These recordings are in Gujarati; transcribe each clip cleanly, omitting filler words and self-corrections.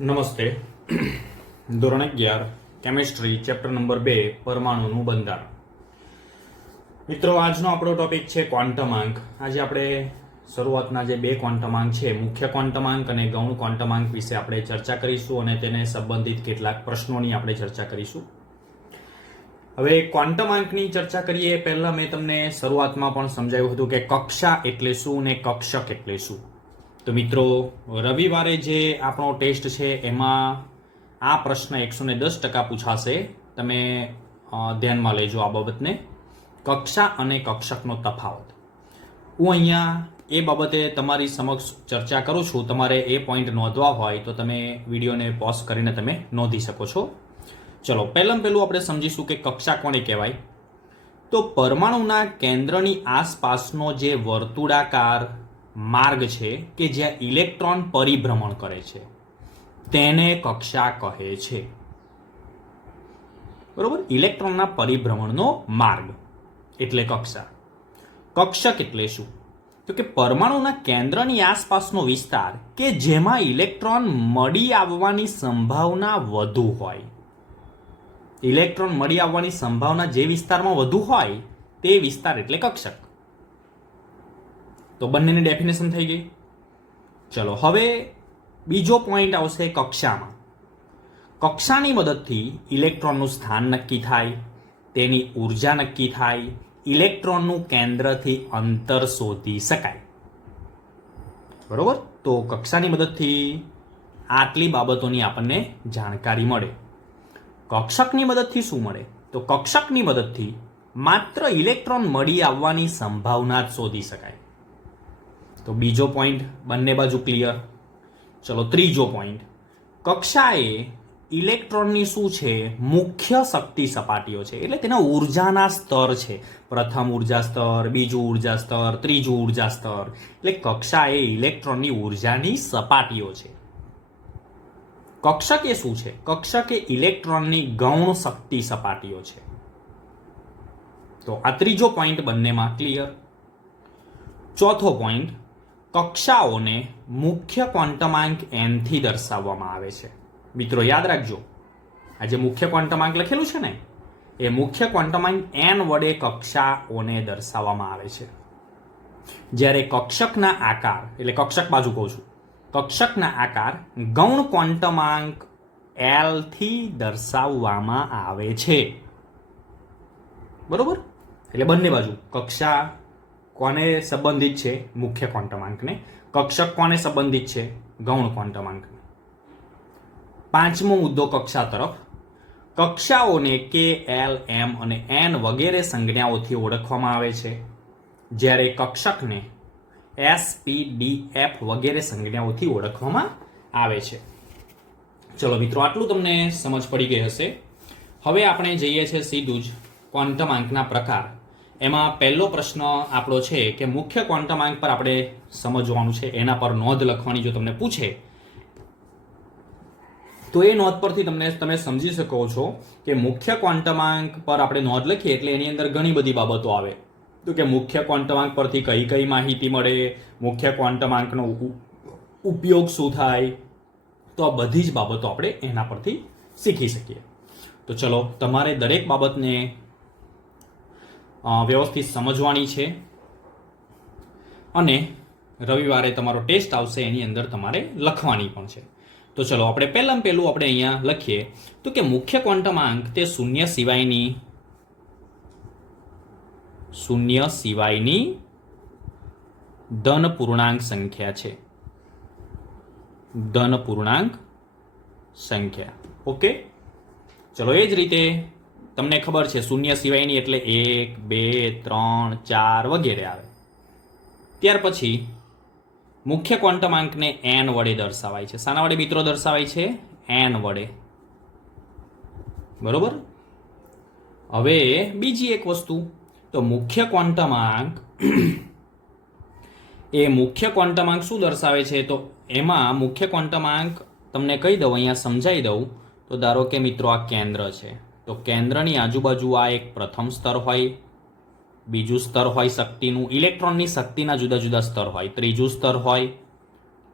નમસ્તે. ધોરણ 11 કેમિસ્ટ્રી ચેપ્ટર નંબર 2 પરમાણુનું બંધારણ. મિત્રો, આજનો આપણો ટોપિક છે ક્વોન્ટમાંક. આજે આપણે શરૂઆતના જે બે ક્વોન્ટમાંક છે, મુખ્ય ક્વોન્ટમાંક અને ગૌણ ક્વોન્ટમાંક વિશે આપણે ચર્ચા કરીશું અને તેને સંબંધિત કેટલાક પ્રશ્નોની આપણે ચર્ચા કરીશું. હવે ક્વોન્ટમાંકની ચર્ચા કરીએ પહેલા મેં તમને શરૂઆતમાં પણ સમજાવ્યું હતું કે કક્ષા એટલે શું ને કક્ષક એટલે શું. તો મિત્રો, રવિવારે જે આપણો ટેસ્ટ છે એમાં આ પ્રશ્ન 110% પૂછાશે. તમે ધ્યાનમાં લેજો આ બાબતને. કક્ષા અને કક્ષકનો તફાવત હું અહીંયા એ બાબતે તમારી સમક્ષ ચર્ચા કરું છું. તમારે એ પોઈન્ટ નોંધવા હોય તો તમે વિડીયોને પોઝ કરીને તમે નોંધી શકો છો. ચલો, પહેલું આપણે સમજીશું કે કક્ષા કોને કહેવાય. તો પરમાણુના કેન્દ્રની આસપાસનો જે વર્તુળાકાર માર્ગ છે કે જ્યાં ઇલેક્ટ્રોન પરિભ્રમણ કરે છે તેને કક્ષા કહે છે. બરોબર? ઇલેક્ટ્રોનના પરિભ્રમણનો માર્ગ એટલે કક્ષા. કક્ષક એટલે શું? તો કે પરમાણુના કેન્દ્રની આસપાસનો વિસ્તાર કે જેમાં ઇલેક્ટ્રોન મળી આવવાની સંભાવના વધુ હોય. ઇલેક્ટ્રોન મળી આવવાની સંભાવના જે વિસ્તારમાં વધુ હોય તે વિસ્તાર એટલે કક્ષક. તો બંનેની ડેફિનેશન થઈ ગઈ. ચલો, હવે બીજો પોઈન્ટ આવશે કક્ષામાં. કક્ષાની મદદથી ઇલેક્ટ્રોનનું સ્થાન નક્કી થાય, તેની ઉર્જા નક્કી થાય, ઇલેક્ટ્રોનનું કેન્દ્રથી અંતર શોધી શકાય. બરોબર? તો કક્ષાની મદદથી આટલી બાબતોની આપણને જાણકારી મળે. કક્ષકની મદદથી શું મળે? તો કક્ષકની મદદથી માત્ર ઇલેક્ટ્રોન મળી આવવાની સંભાવના જ શોધી શકાય. તો બીજો પોઈન્ટ બંને બાજુ ક્લિયર. ચલો, ત્રીજો પોઈન્ટ. કક્ષા એ ઇલેક્ટ્રોનની શું છે? મુખ્ય શક્તિ સપાટીઓ છે. એટલે તેના ઉર્જાના સ્તર છે. પ્રથમ ઉર્જા સ્તર, બીજું ઉર્જા સ્તર, ત્રીજું ઉર્જા સ્તર. એટલે કક્ષા એ ઇલેક્ટ્રોનની ઉર્જાની સપાટીઓ છે. કક્ષક એ શું છે? કક્ષક એ ઇલેક્ટ્રોનની ગૌણ શક્તિ સપાટીઓ છે. તો આ ત્રીજો પોઈન્ટ બંનેમાં ક્લિયર. ચોથો પોઈન્ટ, કક્ષાઓને મુખ્ય ક્વોન્ટમાંક n થી દર્શાવવામાં આવે છે. મિત્રો યાદ રાખજો, આ જે મુખ્ય ક્વોન્ટમાંક લખેલું છે ને, એ મુખ્ય ક્વોન્ટમાંક n વડે કક્ષાઓને દર્શાવવામાં આવે છે. જ્યારે કક્ષકના આકાર, એટલે કક્ષક બાજુ કહું છું, કક્ષકના આકાર ગૌણ ક્વોન્ટમાંક l થી દર્શાવવામાં આવે છે. બરોબર? એટલે બંને બાજુ કક્ષા કોને સંબંધિત છે? મુખ્ય ક્વોન્ટમાંકને. કક્ષક કોને સંબંધિત છે? ગૌણ ક્વોન્ટમાંકને. પાંચમો મુદ્દો કક્ષા તરફ. કક્ષાઓને k, l, m અને n વગેરે સંજ્ઞાઓથી ઓળખવામાં આવે છે, જ્યારે કક્ષકને s, p, d, f વગેરે સંજ્ઞાઓથી ઓળખવામાં આવે છે. ચલો મિત્રો, આટલું તમને સમજ પડી ગઈ હશે. હવે આપણે જઈએ છીએ સીધું જ ક્વોન્ટમાંકના પ્રકાર. એમાં પહેલો પ્રશ્ન આપણો છે કે મુખ્ય ક્વોન્ટમાંક પર આપણે સમજવાનું છે, એના પર નોંધ લખવાની જો તમને પૂછે તો એ નોંધ પરથી તમે સમજી શકો છો કે મુખ્ય ક્વોન્ટમાંક પર આપણે નોંધ લખીએ એટલે એની અંદર ઘણી બધી બાબતો આવે. તો કે મુખ્ય ક્વોન્ટમાંક પરથી કઈ કઈ માહિતી મળે, મુખ્ય ક્વોન્ટમાંકનો ઉપયોગ શું થાય, તો આ બધી જ બાબતો આપણે એના પરથી શીખી શકીએ. તો ચલો, તમારે દરેક બાબતને વ્યવસ્થિત સમજવાની છે અને રવિવારે તમારો ટેસ્ટ આવશે એની અંદર તમારે લખવાની પણ છે. તો ચલો, આપણે પહેલું આપણે અહીંયા લખીએ તો કે મુખ્ય ક્વોન્ટમાંક તે શૂન્ય સિવાયની ધન પૂર્ણાંક સંખ્યા છે. ધન પૂર્ણાંક સંખ્યા. ઓકે, ચલો, એ જ રીતે તમને ખબર છે શૂન્ય સિવાયની એટલે 1, 2, 3, 4 વગેરે આવે. ત્યાર પછી મુખ્ય ક્વોન્ટમાંકને n વડે દર્શાવાય છે. શાના વડે મિત્રો દર્શાવાય છે? n વડે. બરોબર? હવે બીજી એક વસ્તુ, તો મુખ્ય ક્વોન્ટમાંક એ મુખ્ય ક્વોન્ટમાંક શું દર્શાવે છે? તો એમાં મુખ્ય ક્વોન્ટમાંક તમને કહી દઉં, અહીંયા સમજાવી દઉં. તો ધારો કે મિત્રો આ કેન્દ્ર છે, તો કેન્દ્રની આજુબાજુ આ એક પ્રથમ સ્તર હોય, બીજું સ્તર હોય શક્તિનું, ઇલેક્ટ્રોનની શક્તિના જુદા જુદા સ્તર હોય, ત્રીજું સ્તર હોય,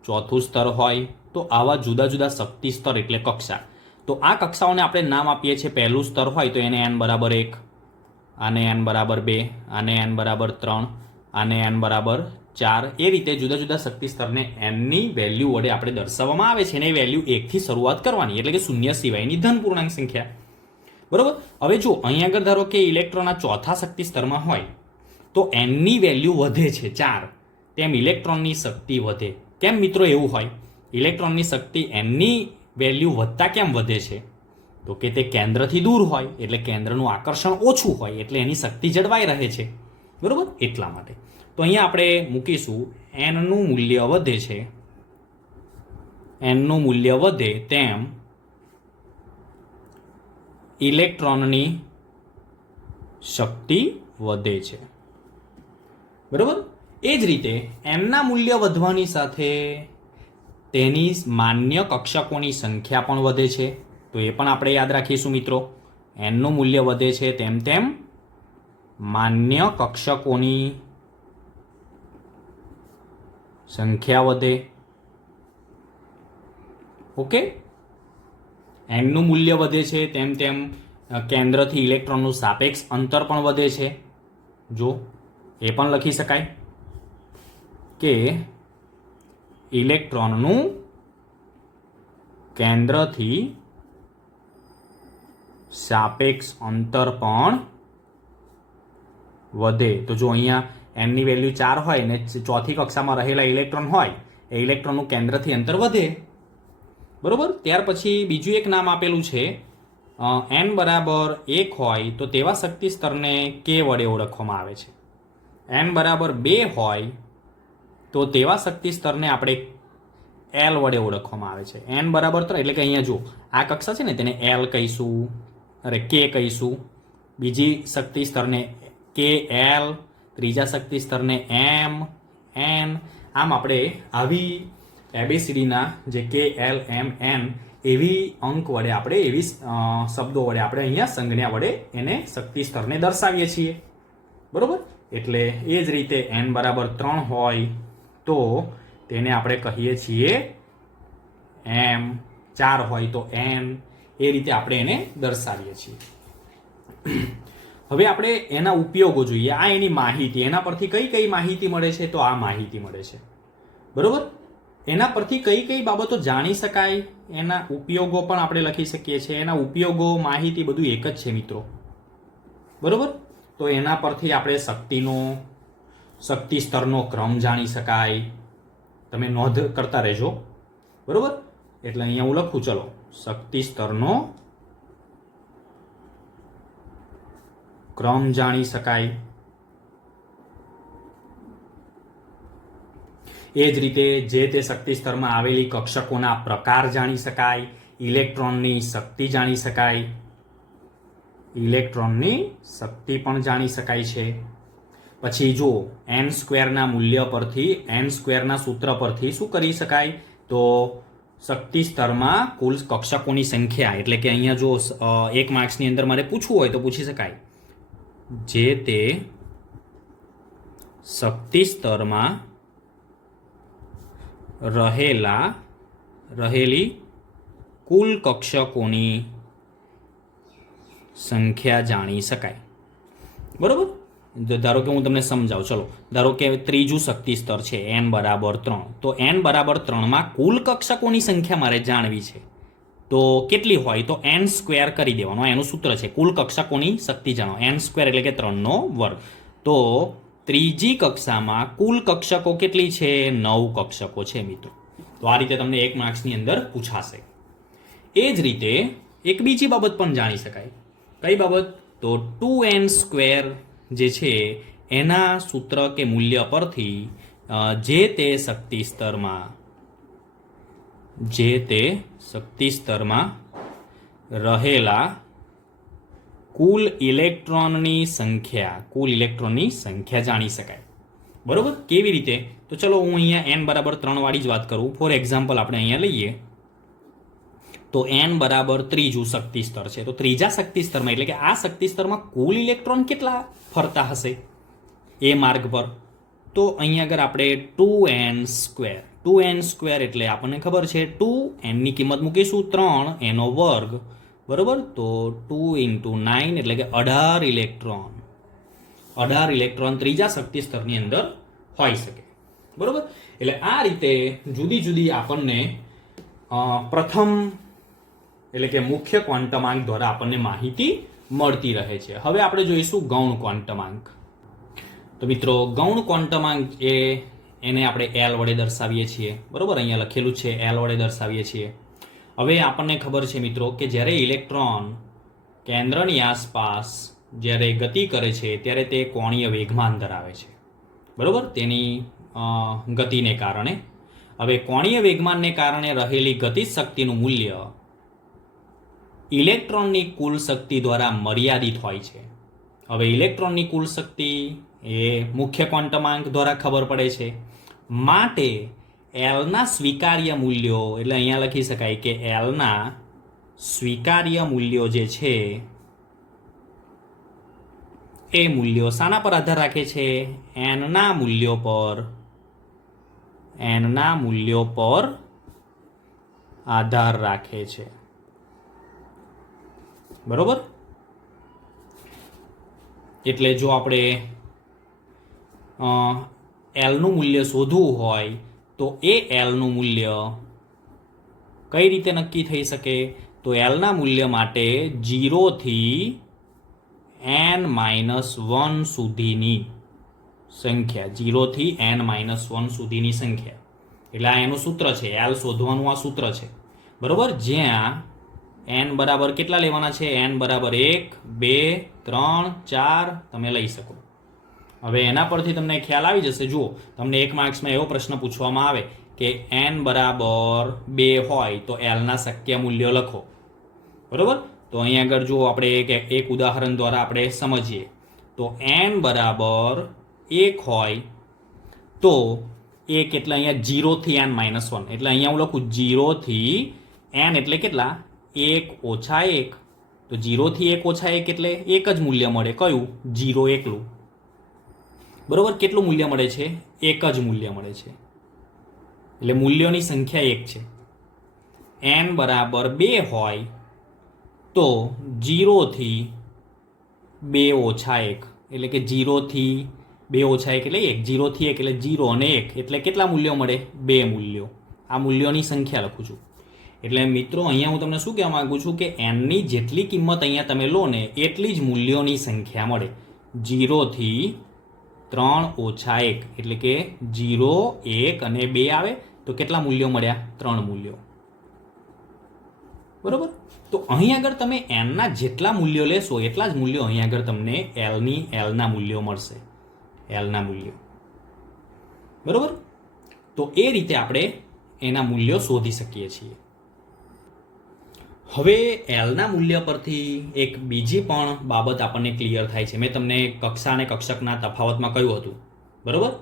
ચોથું સ્તર હોય, તો આવા જુદા જુદા શક્તિ સ્તર એટલે કક્ષા. તો આ કક્ષાઓને આપણે નામ આપીએ છીએ. પહેલું સ્તર હોય તો એને n બરાબર 1, આને n બરાબર 2, આને n બરાબર 3, આને n બરાબર 4. એ રીતે જુદા જુદા શક્તિ સ્તરને nની વેલ્યુ વડે આપણે દર્શાવવામાં આવે છે અને એ વેલ્યુ 1 થી શરૂઆત કરવાની, એટલે કે શૂન્ય સિવાયની ધન પૂર્ણાંક સંખ્યા. બરોબર. હવે જો અહીંયા આગળ ધારો કે ઇલેક્ટ્રોનના ચોથા શક્તિ સ્તરમાં હોય તો nની વેલ્યુ વધે છે 4, તેમ ઇલેક્ટ્રોનની શક્તિ વધે. કેમ મિત્રો એવું હોય? ઇલેક્ટ્રોનની શક્તિ nની વેલ્યુ વધતા કેમ વધે છે? તો કે તે કેન્દ્રથી દૂર હોય એટલે કેન્દ્રનું આકર્ષણ ઓછું હોય એટલે એની શક્તિ જળવાઈ રહે છે. બરોબર, એટલા માટે. તો અહીંયા આપણે મૂકીશું nનું મૂલ્ય વધે છે, nનું મૂલ્ય વધે તેમ ઇલેક્ટ્રોનની શક્તિ વધે છે. બરોબર. એ જ રીતે nના મૂલ્ય વધવાની સાથે તેની માન્ય કક્ષકોની સંખ્યા પણ વધે છે. તો એ પણ આપણે યાદ રાખીશું મિત્રો. nનું મૂલ્ય વધે છે તેમ તેમ માન્ય કક્ષકોની સંખ્યા વધે. ઓકે. nનું મૂલ્ય વધે છે તેમ તેમ કેન્દ્રથી ઇલેક્ટ્રોનનું સાપેક્ષ અંતર પણ વધે છે. જો એ પણ લખી શકાય કે ઇલેક્ટ્રોનનું કેન્દ્રથી સાપેક્ષ અંતર પણ વધે. તો જો અહીંયા nની વેલ્યુ 4 હોય ને ચોથી કક્ષામાં રહેલા ઇલેક્ટ્રોન હોય, એ ઇલેક્ટ્રોનનું કેન્દ્રથી અંતર વધે. બરોબર. ત્યાર પછી બીજું એક નામ આપેલું છે, n બરાબર 1 હોય તો તેવા શક્તિ સ્તરને k વડે ઓળખવામાં આવે છે. n બરાબર 2 હોય તો તેવા શક્તિ સ્તરને આપણે l વડે ઓળખવામાં આવે છે. n બરાબર 3 એટલે કે અહીંયા જો આ કક્ષા છે ને તેને l કહીશું, k કહીશું, બીજી શક્તિ સ્તરને kl, ત્રીજા શક્તિ સ્તરને m, n. આમ આપણે આવી એબીસીડીના જે kl, m, n એવી અંક વડે આપણે એવી શબ્દો વડે આપણે અહીંયા સંજ્ઞા વડે એને શક્તિ સ્તરને દર્શાવીએ છીએ. બરોબર. એટલે એ જ રીતે n બરાબર 3 હોય તો તેને આપણે કહીએ છીએ m, 4 હોય તો n. એ રીતે આપણે એને દર્શાવીએ છીએ. હવે આપણે એના ઉપયોગો જોઈએ. આ એની માહિતી, એના પરથી કઈ કઈ માહિતી મળે છે? તો આ માહિતી મળે છે. બરોબર. એના પરથી કઈ કઈ બાબતો જાણી શકાય, એના ઉપયોગો પણ આપણે લખી શકીએ છીએ. એના ઉપયોગો, માહિતી બધું એક જ છે મિત્રો. બરોબર. તો એના પરથી આપણે શક્તિ સ્તરનો ક્રમ જાણી શકાય. તમે નોંધ કરતા રહેજો. બરોબર. એટલે અહીંયા હું લખું, ચલો, શક્તિ સ્તરનો ક્રમ જાણી શકાય. એ જ રીતે જે તે શક્તિ સ્તરમાં આવેલી કક્ષકોના પ્રકાર જાણી શકાય, ઇલેક્ટ્રોનની શક્તિ જાણી શકાય, ઇલેક્ટ્રોનની શક્તિ પણ જાણી શકાય છે. પછી જો n² ના મૂલ્ય પરથી, n² ના સૂત્ર પરથી શું કરી શકાય? તો શક્તિ સ્તરમાં કુલ કક્ષકોની સંખ્યા, એટલે કે અહીંયા જો 1 માર્ક્સની અંદર મારે પૂછવું હોય તો પૂછી શકાય, જે તે શક્તિ સ્તરમાં રહેલી કુલ કક્ષકોની સંખ્યા જાણી શકાય. બરોબર. ધારો કે હું તમને સમજાવું. ચલો, ધારો કે ત્રીજું શક્તિ સ્તર છે n બરાબર 3. તો n બરાબર 3માં કુલ કક્ષકોની સંખ્યા મારે જાણવી છે. તો કેટલી હોય? તો n² કરી દેવાનો. એનું સૂત્ર છે કુલ કક્ષકોની શક્તિ જાણો. n² એટલે કે 3/2. તો ત્રીજી કક્ષામાં કુલ કક્ષકો કેટલી છે? 9 કક્ષકો છે મિત્રો. તો આ રીતે તમને 1 માર્ક્સની અંદર પૂછાશે. એ જ રીતે એક બીજી બાબત પણ જાણી શકાય. કઈ બાબત? તો 2n² જે છે એના સૂત્ર કે મૂલ્ય પરથી જે તે શક્તિ સ્તરમાં રહેલા કુલ ઇલેક્ટ્રોનની સંખ્યા જાણી શકાય. બરોબર. કેવી રીતે? તો ચલો હું અહીંયા n બરાબર 3 વાળી જ વાત કરું. ફોર એક્ઝામ્પલ આપણે અહીંયા લઈએ તો n બરાબર ત્રીજું શક્તિ સ્તર છે. તો ત્રીજા શક્તિ સ્તરમાં એટલે કે આ શક્તિ સ્તરમાં કુલ ઇલેક્ટ્રોન કેટલા ફરતા હશે એ માર્ગ પર? તો અહીંયા આગળ આપણે 2n² 2n² એટલે આપણને ખબર છે 2 n ની કિંમત મૂકીશું 3 એનો વર્ગ, બરોબર. તો 2 × 9 એટલે કે 18 ઇલેક્ટ્રોન. 18 ઇલેક્ટ્રોન ત્રીજા શક્તિ સ્તરની અંદર હોઈ શકે, બરોબર. એટલે આ રીતે જુદી જુદી આપણને પ્રથમ એટલે કે મુખ્ય ક્વોન્ટમાંક દ્વારા આપણને માહિતી મળતી રહે છે. હવે આપણે જોઈશું ગૌણ ક્વોન્ટમાંક. તો મિત્રો, ગૌણ ક્વોન્ટમાંક એને આપણે L વડે દર્શાવીએ છીએ, બરોબર. અહીંયા લખેલું છે L વડે દર્શાવીએ છીએ. હવે આપણને ખબર છે મિત્રો કે જ્યારે ઇલેક્ટ્રોન કેન્દ્રની આસપાસ જ્યારે ગતિ કરે છે ત્યારે તે કોણીય વેગમાન ધરાવે છે, બરોબર, તેની ગતિને કારણે. હવે કોણીય વેગમાનને કારણે રહેલી ગતિજ શક્તિનું મૂલ્ય ઇલેક્ટ્રોનની કુલ શક્તિ દ્વારા મર્યાદિત હોય છે. હવે ઇલેક્ટ્રોનની કુલ શક્તિ એ મુખ્ય ક્વોન્ટમાંક દ્વારા ખબર પડે છે. માટે એલના સ્વીકાર્ય મૂલ્યો, એટલે અહીંયા લખી શકાય કે એલના સ્વીકાર્ય મૂલ્યો જે છે એ મૂલ્યો શાના પર આધાર રાખે છે? એનના મૂલ્યો પર આધાર રાખે છે, બરોબર. એટલે જો આપણે એલનું મૂલ્ય શોધવું હોય તો એ એલનું મૂલ્ય કઈ રીતે નક્કી થઈ શકે? તો એલના મૂલ્ય માટે 0 થી n-1 સુધીની સંખ્યા, 0 થી n-1 સુધીની સંખ્યા, એટલે આ એનું સૂત્ર છે. એલ શોધવાનું આ સૂત્ર છે, બરોબર. જ્યાં n બરાબર કેટલા લેવાના છે? n બરાબર 1, 2, 3, 4 તમે લઈ શકો. હવે એના પરથી તમને ખ્યાલ આવી જશે. જુઓ, તમને 1 માર્ક્સમાં એવો પ્રશ્ન પૂછવામાં આવે કે n બરાબર 2 હોય તો એલના શક્ય મૂલ્યો લખો, બરોબર. તો અહીંયા આગળ જુઓ, આપણે એક ઉદાહરણ દ્વારા આપણે સમજીએ. તો n બરાબર 1 હોય તો 1 એટલે અહીંયા 0 થી n-1, એટલે અહીંયા હું લખું 0 થી n એટલે કેટલા? 1 ઓછા 1. તો 0 થી 1 ઓછા 1 એટલે એક જ મૂલ્ય મળે. કયું? 0 એકલું, બરોબર. કેટલું મૂલ્ય મળે છે? એક જ મૂલ્ય મળે છે. એટલે મૂલ્યોની સંખ્યા 1 છે. n બરાબર 2 હોય તો 0 થી 2 ઓછા 1 એટલે કે 0 થી 2 ઓછા 1 એટલે 1, 0 થી 1 એટલે 0 અને 1 એટલે કેટલા મૂલ્યો મળે? 2 મૂલ્યો. આ મૂલ્યોની સંખ્યા લખું છું. એટલે મિત્રો, અહીંયા હું તમને શું કહેવા માંગુ છું કે એનની જેટલી કિંમત અહીંયા તમે લો ને એટલી જ મૂલ્યોની સંખ્યા મળે. 0 થી 3 ઓછા 1 એટલે કે 0, 1 અને 2 આવે તો કેટલા મૂલ્યો મળ્યા? 3 મૂલ્યો, બરોબર. તો અહીં આગળ તમે એનના જેટલા મૂલ્યો લેશો એટલા જ મૂલ્યો અહીં આગળ તમને એલના મૂલ્યો મળશે. એલના મૂલ્યો, બરોબર. તો એ રીતે આપણે એના મૂલ્યો શોધી શકીએ છીએ. હવે એલના મૂલ્ય પરથી એક બીજી પણ બાબત આપણને ક્લિયર થાય છે. મેં તમને કક્ષા અને કક્ષકના તફાવતમાં કહ્યું હતું, બરોબર,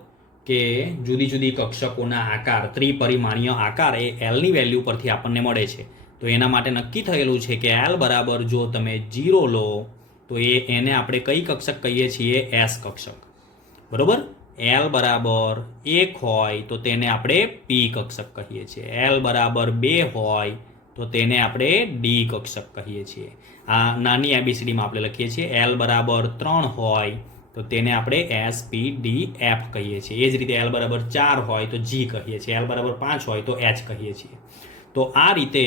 કે જુદી જુદી કક્ષકોના આકાર, ત્રિપરિમાણીય આકાર એ એલની વેલ્યુ પરથી આપણને મળે છે. તો એના માટે નક્કી થયેલું છે કે એલ બરાબર જો તમે 0 લો તો એને આપણે કઈ કક્ષક કહીએ છીએ? એસ કક્ષક, બરોબર. એલ બરાબર 1 હોય તો તેને આપણે પી કક્ષક કહીએ છીએ. એલ બરાબર 2 હોય તો તેને આપણે ડી કક્ષક કહીએ છીએ. આ નાની એબીસીડીમાં આપણે લખીએ છીએ. એલ બરાબર 3 હોય તો તેને આપણે એસ, પી, ડી, એફ કહીએ છીએ. એ જ રીતે એલ બરાબર 4 હોય તો જી કહીએ છીએ. એલ બરાબર 5 હોય તો એચ કહીએ છીએ. તો આ રીતે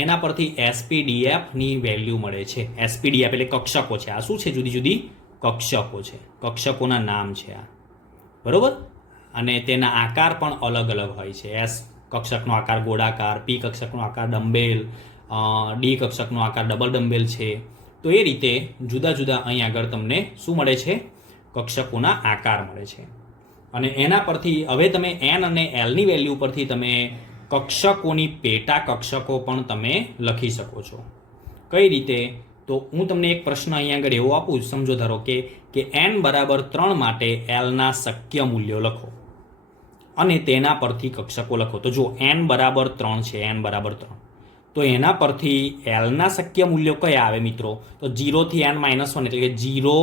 એના પરથી એસપીડીએફની વેલ્યુ મળે છે. એસપીડીએફ એટલે કક્ષકો છે. આ શું છે? જુદી જુદી કક્ષકો છે, કક્ષકોના નામ છે આ, બરોબર. અને તેના આકાર પણ અલગ અલગ હોય છે. એસ કક્ષકનો આકાર ગોળાકાર, પી કક્ષકનો આકાર ડમ્બેલ, ડી કક્ષકનો આકાર ડબલ ડમ્બેલ છે. તો એ રીતે જુદા જુદા અહીં આગળ તમને શું મળે છે? કક્ષકોના આકાર મળે છે. અને એના પરથી હવે તમે એન અને એલની વેલ્યુ પરથી તમે કક્ષકોની પેટા કક્ષકો પણ તમે લખી શકો છો. કઈ રીતે? તો હું તમને એક પ્રશ્ન અહીંયા આગળ એવો આપું, સમજો ધારો કે n બરાબર 3 માટે એલના શક્ય મૂલ્યો લખો અને તેના પરથી કક્ષકો લખો. તો જો n બરાબર 3 છે, n બરાબર 3, તો એના પરથી એલના શક્ય મૂલ્યો કયા આવે મિત્રો? તો 0 થી n-1 એટલે કે 0,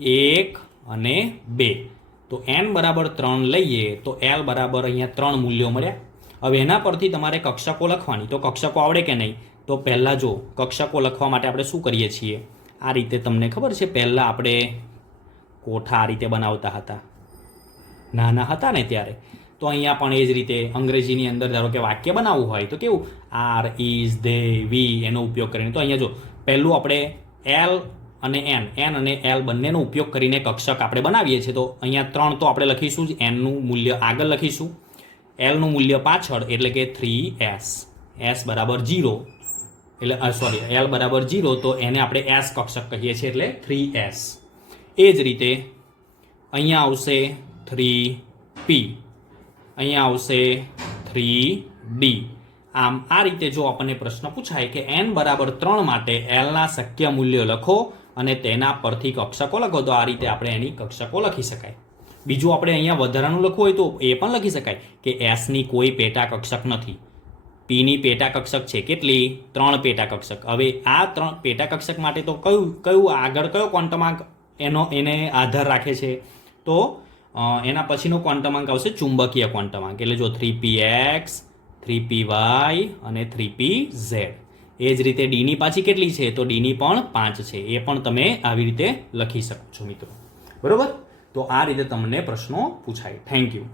1 અને 2. તો n બરાબર 3 લઈએ તો l બરાબર અહીંયા 3 મૂલ્યો મળ્યા. હવે એના પરથી તમારે કક્ષકો લખવાની. તો કક્ષકો આવડે કે નહીં? તો પહેલાં જો કક્ષકો લખવા માટે આપણે શું કરીએ છીએ, આ રીતે તમને ખબર છે પહેલાં આપણે કોઠા આ રીતે બનાવતા હતા નાના હતા ને ત્યારે. તો અહીંયા પણ એ જ રીતે અંગ્રેજીની અંદર ધારો કે વાક્ય બનાવવું હોય તો કેવું આર, ઇઝ, ધે, વી એનો ઉપયોગ કરીને. તો અહીંયા જો પહેલું આપણે એલ અને એન અને એલ બંનેનો ઉપયોગ કરીને કક્ષક આપણે બનાવીએ છીએ. તો અહીંયા 3 તો આપણે લખીશું જ, એનનું મૂલ્ય આગળ લખીશું, એલનું મૂલ્ય પાછળ, એટલે કે 3s. s બરાબર 0 એટલે સોરી એલ બરાબર 0 તો એને આપણે એસ કક્ષક કહીએ છીએ એટલે 3s. એ જ રીતે અહીંયા આવશે 3p, અહીંયા આવશે 3d. આમ આ રીતે જો આપણને પ્રશ્ન પૂછાય કે n બરાબર 3 માટે એલના શક્ય મૂલ્યો લખો અને તેના પરથી કક્ષકો લખો, તો આ રીતે આપણે એની કક્ષકો લખી શકાય. બીજું આપણે અહીંયા વધારાનું લખવું હોય તો એ પણ લખી શકાય કે એસની કોઈ પેટા કક્ષક નથી, પીની પેટા કક્ષક છે કેટલી? 3 પેટા કક્ષક. હવે આ 3 પેટા કક્ષક માટે તો કયું આગળ કયો ક્વોન્ટમાંક એને આધાર રાખે છે? તો એના પછીનો ક્વોન્ટમાંક આવશે ચુંબકીય ક્વોન્ટમાંક. એટલે જો 3px, 3py અને 3pz. એ જ રીતે ડીની પાછી કેટલી છે? તો ડીની પણ 5 છે. એ પણ તમે આવી રીતે લખી શકો છો મિત્રો. બરોબર? તો આ રીતે તમને પ્રશ્નો પૂછાય. Thank you.